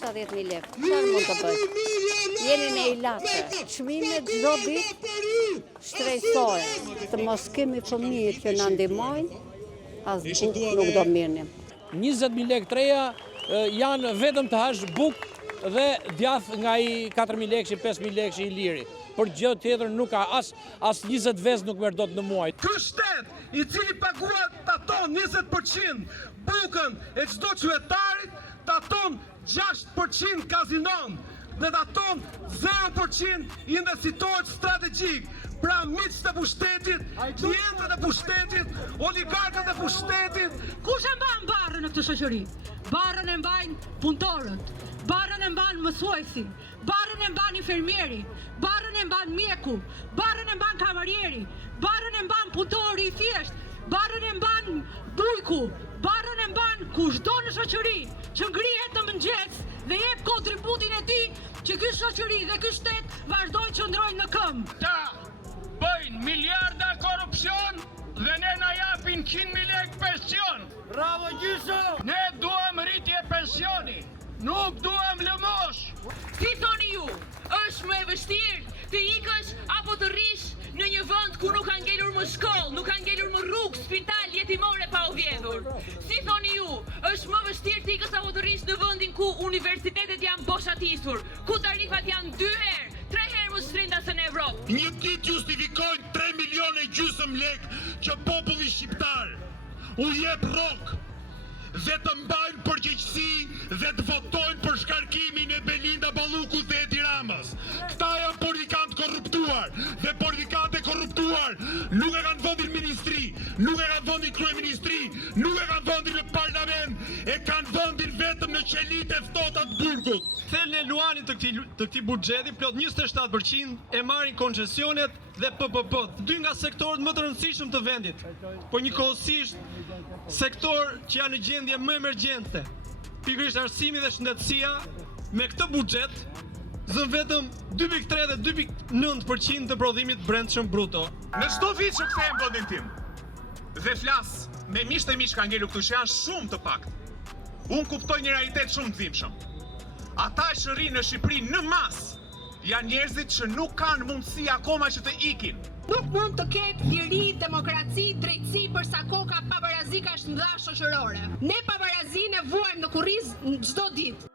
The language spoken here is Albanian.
70.000 lekë. Çfarë mund të bëj? Jeni në ilaçe. Çmimet çdo ditë shtrejsohen. Të mos kemi fëmijë që na ndihmojnë, as bukë nuk do mirnim. 20.000 lekë treja janë vetëm të hash bukë dhe djath nga i 4.000 lekë, 5.000 lekë i liri. Për gjë tjetër nuk ka, as 20 vezë nuk merr dot në muaj. Ky shtet i cili paguat taton 20% bukën e çdo qytetarit, taton 6% kazinon dhe taton 0% investitorët strategjik. Pra miqtë të pushtetit, klientët e pushtetit, oligarkët e pushtetit. Kush e mban barrën në këtë shoqëri? Barrën e mbajnë punëtorët, barrën e mban mësuesi, barrën e mban infermieri, barrën e mban mjeku, barrën e mban kamarieri, barrën e mban punëtori i thjesht, barrën e mban bujku, barrën e mban kushdo në shoqëri që ngrihet në mëngjes dhe jep kontributin e tij që ky shoqëri dhe ky shtet vazhdojnë që ndrojnë në këmbë. Bëjnë miliarda korupcion dhe ne na japin 100.000 lekë pension. Bravo Gjysë! Ne duam rritje pensioni, nuk duam lëmosh. Si thoni ju, është më e vështirë të ikësh apo të rrish në një vend ku nuk ka ngelur më shkollë, nuk ka ngelur më rrugë, spital, jetimore pa u vjedhur? Si thoni ju, është më vështirë të ikësh apo të rrish në vendin ku universitetet janë boshatisur, ku tarifat janë 2 herë, 3 herë më shtrinda se në Evropë? Një ditë justifikojnë 3 milione gjysmë lekë që populli shqiptar u jep rrok dhe të mbajnë përgjegjësi dhe të votojnë për shkarkimin e Belinda Ballukut dhe Edi Ramës. Këta janë politikantë korruptuar dhe politikante korruptuar nuk e kanë vendin ministri, nuk e kanë vendin kryeministri, nuk e kanë vendin në parlament, e kanë vendin vetëm në qelit e ftohta të burgut. Thelën e luanit të këtij buxheti plot 27% e marrin koncesionet dhe PPP-t, 2 nga sektorët më të rëndësishëm të vendit, por njëkohësisht sektor që janë në gjendje më emergjente, pikërisht arsimi dhe shëndetësia, me këtë buxhet zën vetëm 2.3 dhe 2.9% të prodhimit brendshëm bruto. Në çdo vit që kthehem vendin tim dhe flas me miqtë e miq ka ngelur këtu që janë shumë të paktë, unë kuptoj një realitet shumë të dhimbshëm. Ata që rrinë në Shqipëri në masë janë njerëzit që nuk kanë mundësi akoma që të ikin. Nuk mund të ketë liri, demokraci, drejtësi përsa koka pabarazi ka shëndra shoqërore. Ne pabarazinë e vuajmë në kurriz çdo ditë.